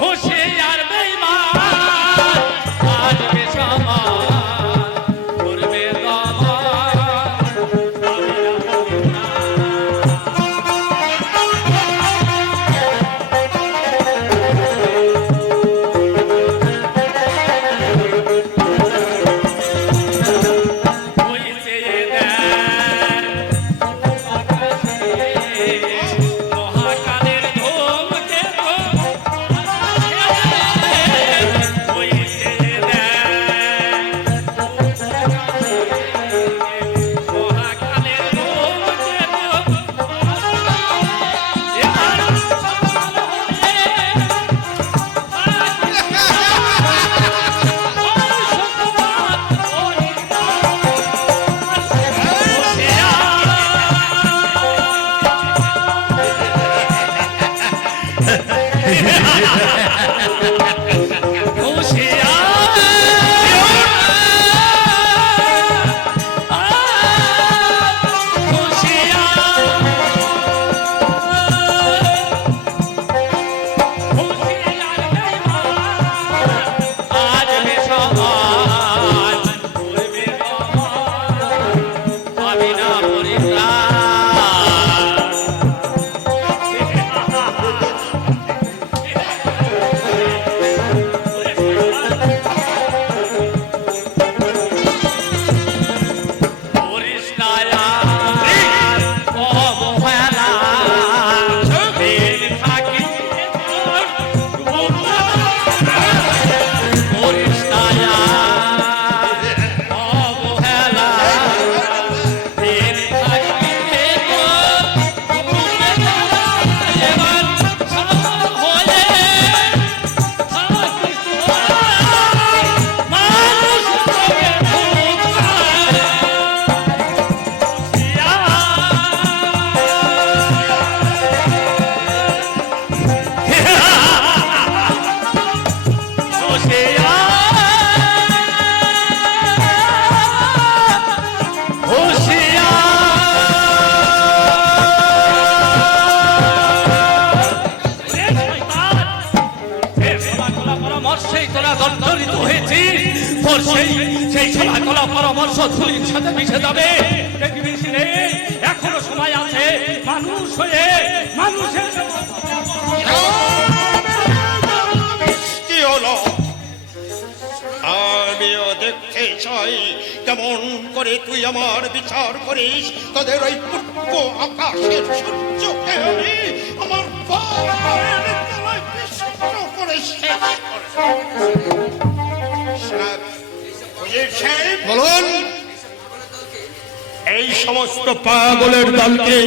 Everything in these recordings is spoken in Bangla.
হুঁশিয়ার বেঈমান আসবে সমান করবে পরামর্শ ধুলির সাথে মিশে যাবে। দেখবি এখনো সময় আছে, মানুষ হয়ে মানুষের কি হলো? আমিও দেখতে চাই কেমন করে তুই আমার বিচার করিস। তোদের ওই পুষ্প আকাশের সূর্যকে আমি আমার পায়ের তলায় বিশুদ্ধ করে শেষ বলুন, এই সমস্ত পাগলের দলকে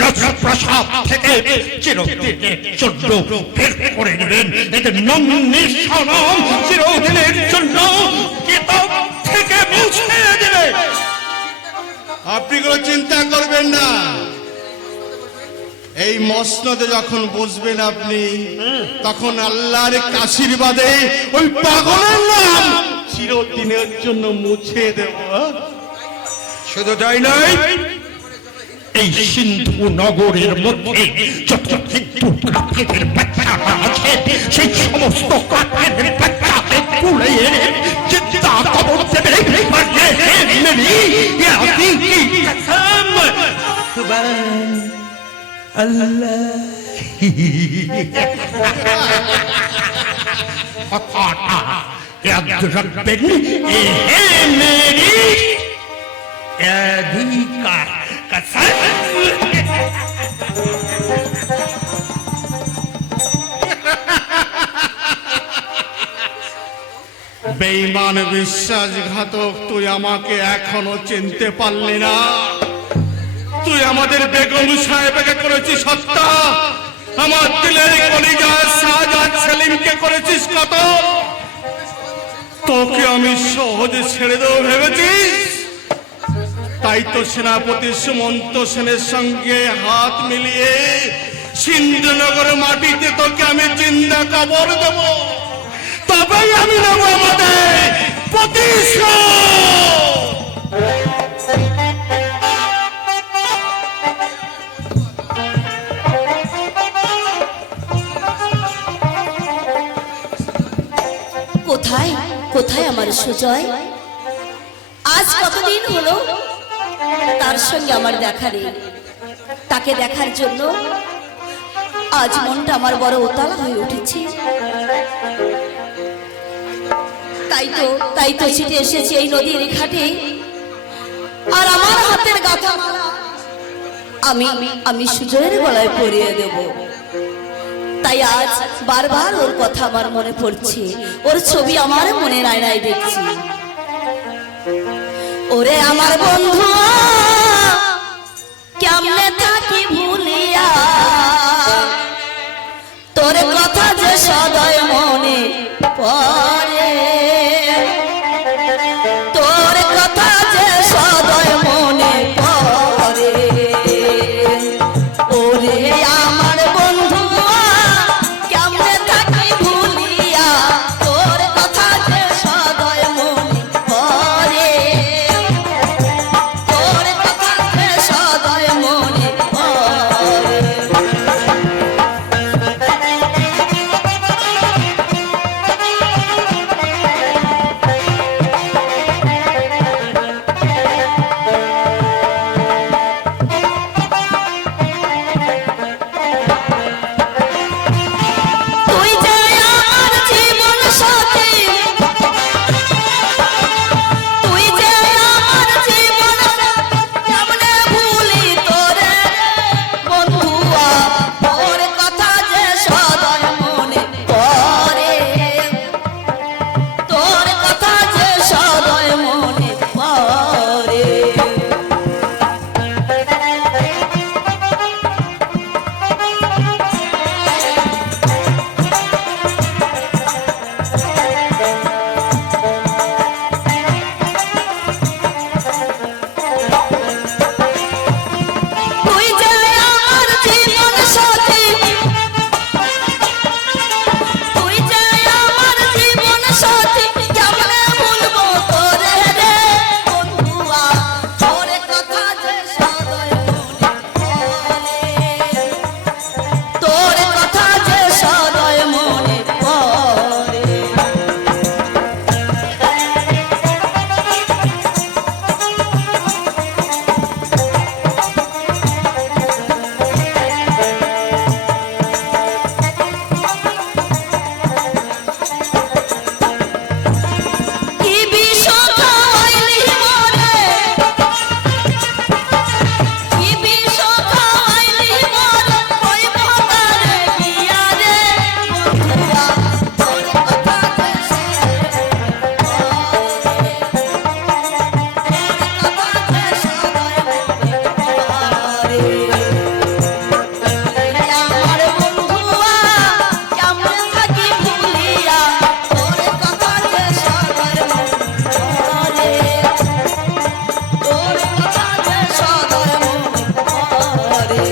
রাজপ্রাসাদ থেকে চিরদিনের জন্য বের করে নেবেন। এদের নিঃসরণ চিরদিনের জন্য কিতাব থেকে মুছে দেবে। আপনি কোনো চিন্তা করবেন না, এই মসনদে যখন বসবেন আপনি, তখন আল্লাহর আশীর্বাদে ওই পাগলের নাম চিরদিনের জন্য মুছে দেব। শুধু তাই নয়, এই সিন্ধু নগরের মধ্যে যত হিন্দু কাকের বাচ্চারা আছে, সেই সমস্ত কাকের বাচ্চাকে তুলে এনে চিন্তা কবর দেবে। কথাটা याद रखবেন, ये है मेरी अधिकार कसम। বেঈমান বিশ্বাসঘাতক, তুই আমাকে এখনো চিনতে পারলি না? তুই আমাদের বেগম সাহেবকে করেছিস হত্যা, আমার দিলের কলিজা শাহজাহান সেলিমকে করেছিস কতল। তোকে আমি সহজে ছেড়ে দেবো ভেবেছিস? তাই তো সেনাপতি সুমন্ত সেনের সঙ্গে হাত মিলিয়ে সিন্ধুনগরের মাটিতে তোকে আমি জিন্দা কবর দেব। তবেই আমি নেব আমাদের প্রতিশোধ। কোথায় কোথায় আমার সুজয়? আজ কতদিন হলো তার সঙ্গে আমার দেখা নেই। তাকে দেখার জন্য আজ মনটা আমার বড় উতালা হয়ে উঠেছে। তাই তো ছুটে এসেছি এই নদীর ঘাটে। আর আমার হাতের গাঁথা মালা আমি সুজয়ের গলায় পরিয়ে দেব। তাই আজ বারবার ওর কথা আমার মনে পড়ছে, ওর ছবি আমার মনের আয়নায় দেখছি। ওরে আমার বন্ধু কেমনে থাকি ভুলিয়া, তোর কথা যে সদয় মনে পড়ে, তোর কথা যে সদয় মনে পড়ে। ওরে আমার বন্ধু কেমনে থাকি ভুলিয়া, তোর কথা যে সদয় মনে পড়ে, তোর কথা যে সদয় মনে পড়ে। তুই যে আমার জীবন সাথী, তুই যে আমার জীবন সাথী, কেমনে ভুলি তোরে বন্ধুয়া, তোর কথা যে সদয় মনে পড়ে, তোর কথা যে সদয় মনে পড়ে। তুই যে আমার জীবন সাথী, তুই যে আমার জীবন সাথী, কেমনে ভুলবো তোরে রে বন্ধুয়া, তোর কথা যে সদয় মনে পড়ে, তোর কথা যে সদয় মনে পড়ে। কি বিষ খাওয়াইলি মোরে, কি বিষ খাওয়াইলি মোরে, ওই মোতারে গিয়া রে বন্ধুয়া, তোর কথা যে সদয় মনে পড়ে, তোর কথা যে সদয় মনে পড়ে। আমার বন্ধুয়া কেমন থাকি ভুলিয়া, তোর কথা যে সদয় মনে পড়ে, তোর কথা যে সদয় মনে পড়ে,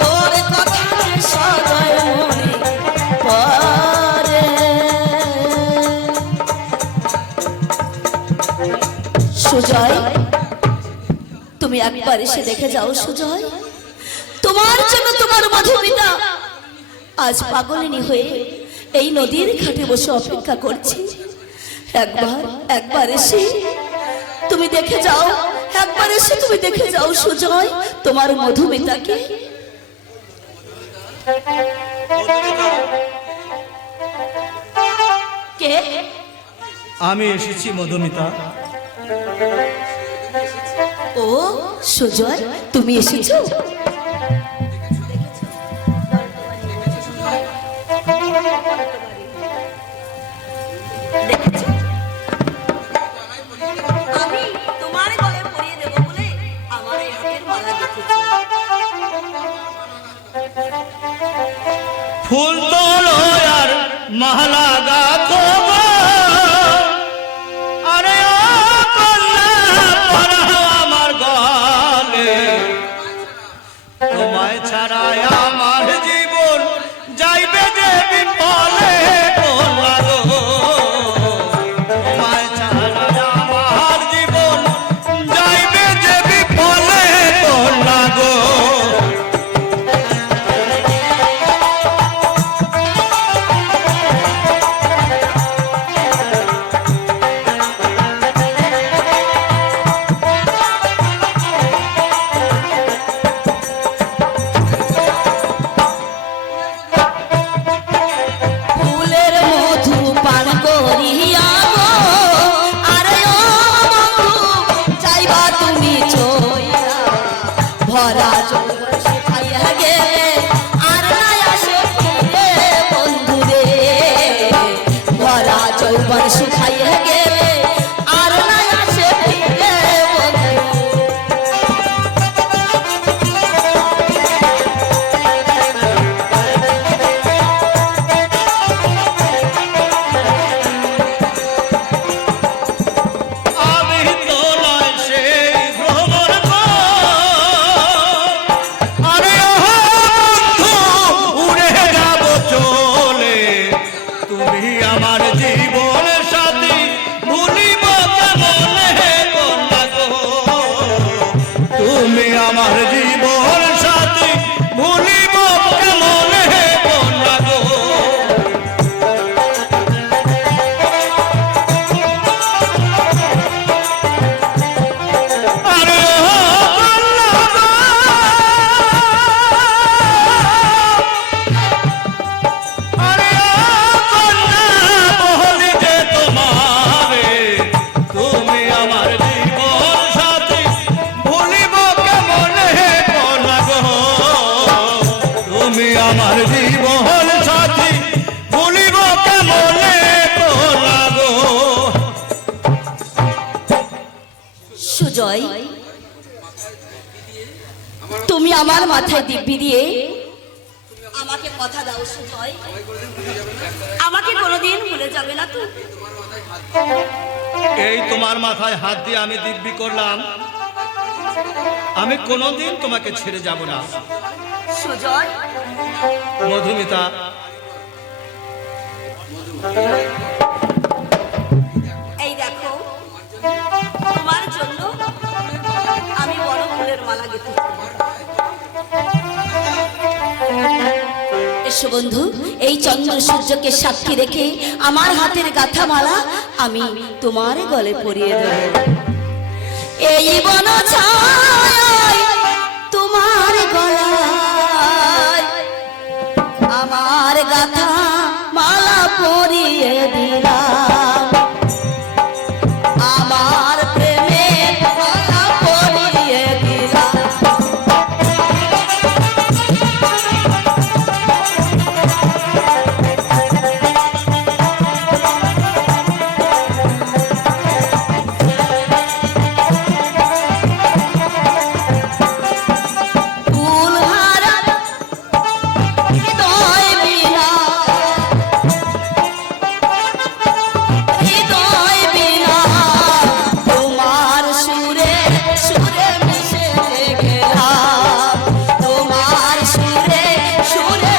তোর কথা যে সদয় মনে পড়ে। সুজয়, তুমি একবার এসে দেখে যাও সুজয়, তোমার জন্য তোমার মধুমিতা আজ পাগলিনী হয়ে এই নদীর ঘাটে বসে অপেক্ষা করছি। একবার এসে তুমি দেখে যাও, একবার এসে তুমি দেখে যাও সুজয় তোমার মধুমিতাকে। কে? আমি এসেছি মধুমিতা। ও সুজয়, তুমি এসেছো? দেখেছো? আমি তোমার গলায় পরিয়ে দেব বলে আমার এই হাতের মালা দেখেছি। ফুল তোলো আর মালা গাথো গো, আরে ও কন্যা পরাও আমার গলে, তোমায় ছাড়া আমার জীবন যাইবে যে বিফলে কন্যা গো, তোমায় ছাড়া আমার জীবন যাইবে যে বিফলে কন্যা গো। আমার জীবন সাথী ভুলিব কেমন হে কন্যা গো তুমি আমার জীবন সাথী ভুলিব কেমন হে কন্যা গো আরে ও কন্যা গো, আরে ও কন্যা বলি যে তোমারে তুমি আমার জীবন সাথী ভুলিব কেমন হে কন্যা গো তুমি আমার জীবন সাথী ভুলিব কেমন হে কন্যা গো সুজয়, তুমি আমার মাথায় দিব্যি দিয়ে আমাকে কথা দাও সুজয়, আমাকে কোনোদিন ভুলে যাবে না তো? এই তোমার মাথায় হাত দিয়ে আমি দিব্যি করলাম আমি কোনোদিন তোমাকে ছেড়ে যাব না সুজয়, মধুমিতা। এই দেখো, তোমার জন্য আমি বড় ফুলের মালা গেঁথেছি। এসো বন্ধু, এই চন্দ্র সূর্যকে সাক্ষী রেখে আমার হাতের গাঁথা মালা আমি তোমার গলে পরিয়ে দেব। এই বন ছায় তোমার গলায় আমার গাঁথা মালা পরিয়ে দিলাম, আমার প্রেমে মালা পরিয়ে দিলাম। ফুলহারা হৃদয় বিনা, হৃদয় বিনা তোমার সুরে সুরে মিশে গেলাম, তোমার সুরে সুরে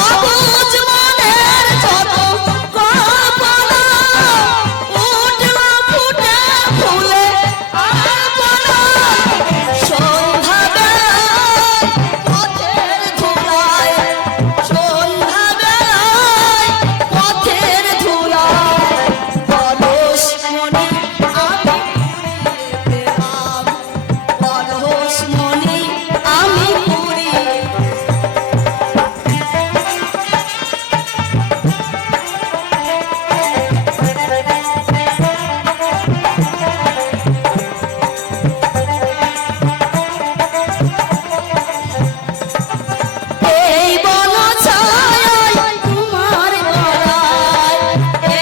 অবুঝ মনের যত কল্পনা উঠল ফুটে ফুলে আপনা, সন্ধ্যাবেলায় পথের ধুলায়, সন্ধ্যাবেলায় পথের ধুলায় পরশ মনি আমি কুড়িয়ে পেলাম, পরশ মনি আমি কুড়িয়ে। এই বন ছায়ায় তোমার গলায়,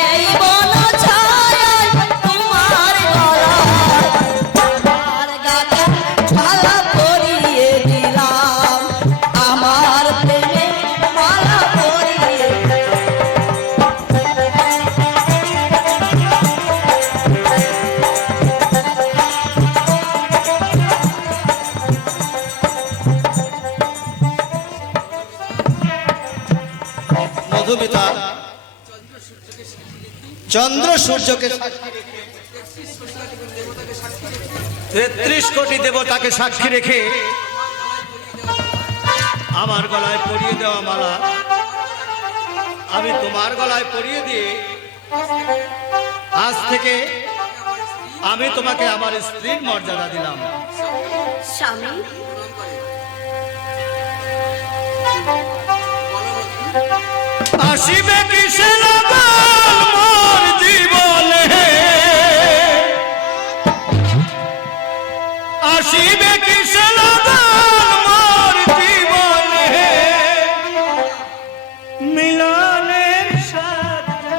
এই বন ছায়ায় তোমার গলায় আমার গাথা মালা পরিয়ে দিলাম, আমার প্রেমে মালা পরিয়ে। মধুমিতা, চন্দ্র সূর্যকে 33 কোটি দেবতাকে সাক্ষী রেখে আমার গলায় পরিয়ে দেওয়া মালা আমি তোমার গলায় পরিয়ে দিয়ে আজ থেকে আমি তোমাকে আমার স্ত্রীর মর্যাদা দিলাম। স্বামী, আসিবে কিসে লগন মোর জীবনে, আসিবে কিসে লগন মোর জীবনে, মিলনের সাথে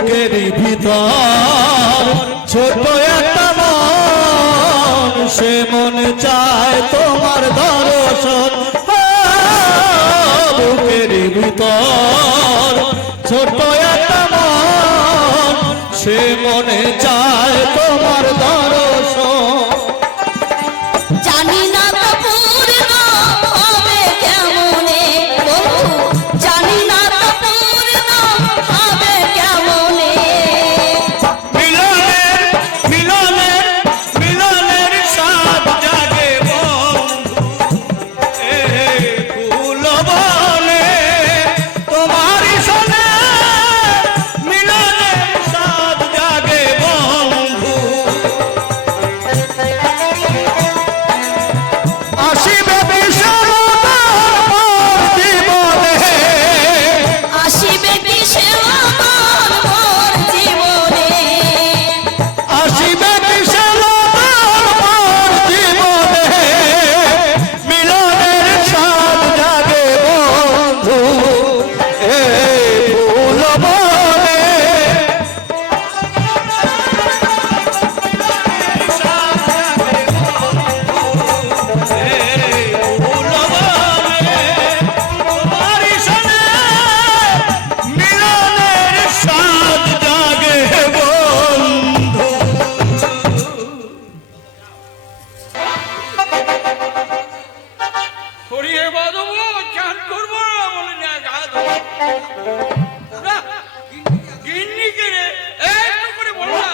বুকের ভিতর ছোট একটা মন, সে মন চায় তোমার দর্শন। বুকের ভিতর ছোট একটা মন, সে মনে চায় তোমার দর্শন। জানি না তা পূর্ণ হবে কেমনে বন্ধু, জানি না তা পূর্ণ হবে কেমনে। মিলনের মিলনের মিলনের স্বাদ জাগে বন্ধু, ফুল বনে তোমারই সনে মিলনের স্বাদ জাগে বন্ধু। আসিবে বিষমতার জীবনে, আসিবে বিষম মোর জীবনে, আসিবে বিষমতার জীবনে, মিলনের স্বাদ জাগে বন্ধু, ফুল বনে। তোমারই সনে মিলনের স্বাদ জাগে বন্ধু। হরিয়ে বাঁধবো, চান করবো বলে না গা ধোবো। না, গিন্নিকে রে, একটু করে বলো না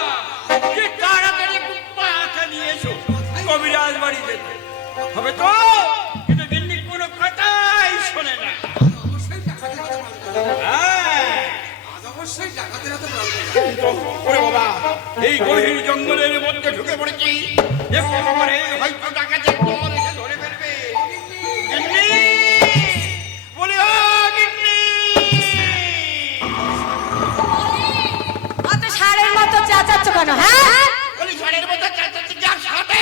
যে তাড়াতাড়ি একটু পাঁচা নিয়ে এসো কবিরাজ বাড়ি যেতে হবে তো, কিন্তু গিন্নি কোনো কথাই শোনে না। হ্যাঁ। ওরে বাবা, এই গভীর জঙ্গলের মধ্যে ঢুকে পড়েছি, দেখতে পারে হয়তো ডাকাতের দল এসে ধরে ফেলবে। গিন্নি! বলি, ও গিন্নি! অত ষাঁড়ের মতো চেঁচাচ্ছ কেন? হ্যাঁ বলি, ঝড়ের মধ্যে চেঁচাচ্ছি যার সাথে।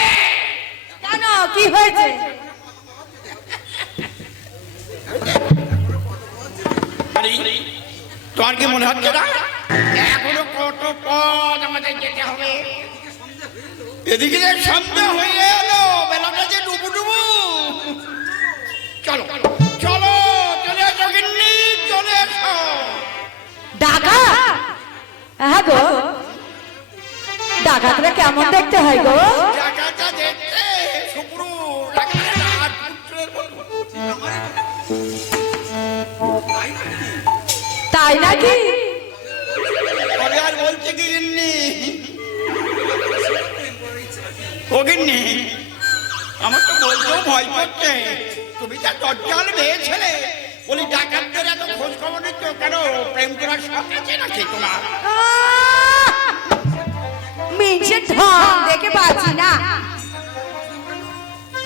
কেন, কি হয়েছে? তোমার কি মনে হচ্ছে না এখনো কত পথ আমাদের যেতে হবে? এদিকে যে সন্ধ্যা হয়ে এলো, বেলাটা যে ডুবু ডুবু। চলো চলো, চলে এসো গিন্নি, চলে এসো। ডাকা? হ্যাঁ গো, ডাকাতরা কেমন দেখতে হয় গো? জায়গাটা দেখতে শুক্রু রাজপুত্রের মতো। তাই নাকি? তবে আর বলছে কি গিন্নি, ও গিন্নি, আমার তো বলতেও ভয় করছে। তুমি যা দরজাল মেয়ে ছেলে, বলি ডাকাতদের এত খোঁজ খবর নিচ্ছ কেন? প্রেম করার শখ আছে নাকি তোমার? মিনসে ঢং দেখে পাচ্ছি না।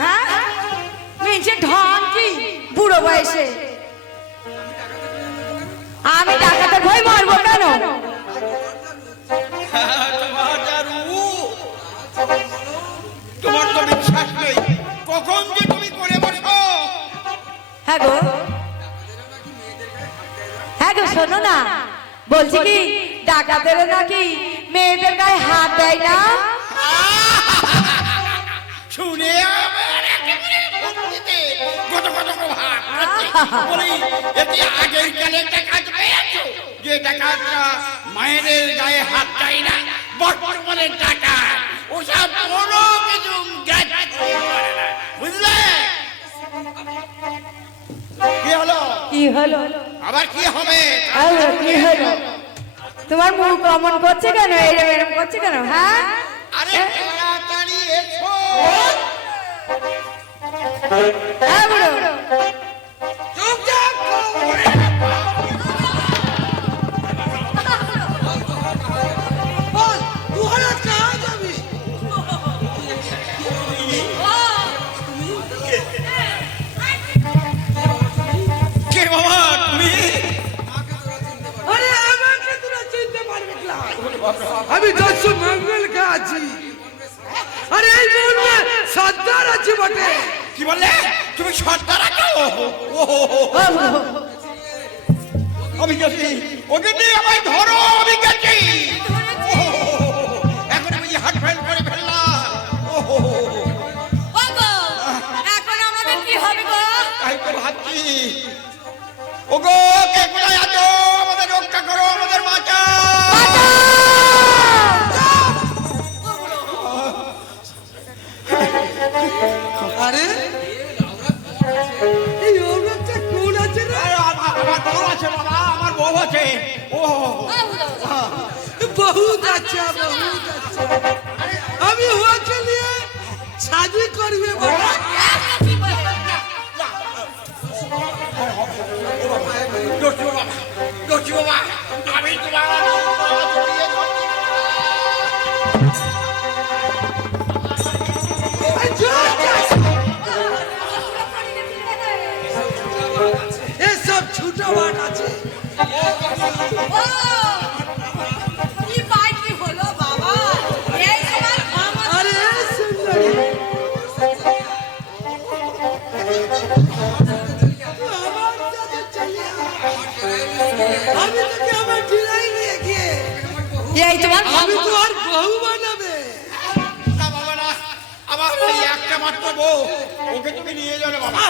হ্যাঁ, মিনসে ঢং কি বুড়ো বয়সে? আমি ডাকাতের ভয় মারবো কেন? তোমার যা রূপ, তোমার তো বিশ্বাস নেই, কখন যে তুমি করে বসো। হ্যাঁ গো, হ্যাঁ গো, শোনো না, বলছি কি ডাকাতেরও নাকি মেয়েদের গায়ে হাত দেয় না? শুনে আমার একেবারে ভক্তিতে কত কত ভাব করছে। বলি, এটি আগের কালে একটা কাজ পেয়েছো যে ডাকাতরা মায়েদের গায়ে হাত দেয় না? বর্তমানের ডাকাত ওসব কোনো কিছু গ্রাহ্য করে না, বুঝলে? কি হলো? কি হলো? আবার কি হবে? কি হলো? তোমার মুখ অমন করছে কেন? এরম এরম করছে কেন? হ্যাঁ, আরে তাড়াতাড়ি এসো। হ্যাঁ বুড়ো, চুপচাপ কে বাবা তুমি? আমি দস্যু মঙ্গল কে আছি। আরে এই বলবে সর্দার আছি বটে। কি বললে? তুমি সর্দার আছো? আমি গেছি, ওকে নিয়ে আমায় ধরো, আমি গেছি। এখন আমি হাট ফেল করে ফেললাম। ওগো, এখন আমাদের কি হবে গো? তাই তো ভাবছি। ওগো, কে কোথায় আছো? আমাদের রক্ষা করো, আমাদের বাঁচাও। আরে এই ওরটা কোন আছে রে? আমার বউ আছে বাবা, আমার বউ আছে। ও বহুত আচ্ছা, বহুত আচ্ছা। আমি ওকে নিয়ে শাদি করবে বাবা। দোষী বাবা, দোষী বাবা, আমি তোমার এসব ছুটো বাট আছে। ও, কি পাই কি হলো বাবা? এই তোমার ক্ষমা। আরে সুন্দরী, আমার সাথে চলে আয়। আমি তোকে আমার ডিরাই নিয়ে গিয়ে এই তোমার আমি তো আর বহু বানাবে। না বাবা না, আমার এই একটা মাত্র বউ, ওকে তুমি নিয়ে যাও না বাবা।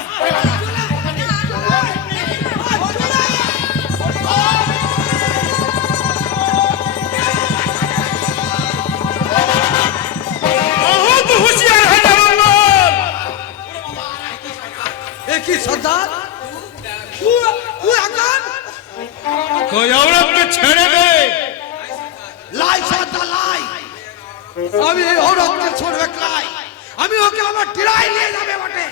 বহুত হুঁশিয়ার হয়ে যাবেন এ কি সর্দার? ও এখন কই औरतকে ছেড়ে দে। লাই সর্দার লাই। আমি এই ঔরতকে ছোড়বে লাই। আমি ওকে আমার ডিরাই নিয়ে যাবে বটে।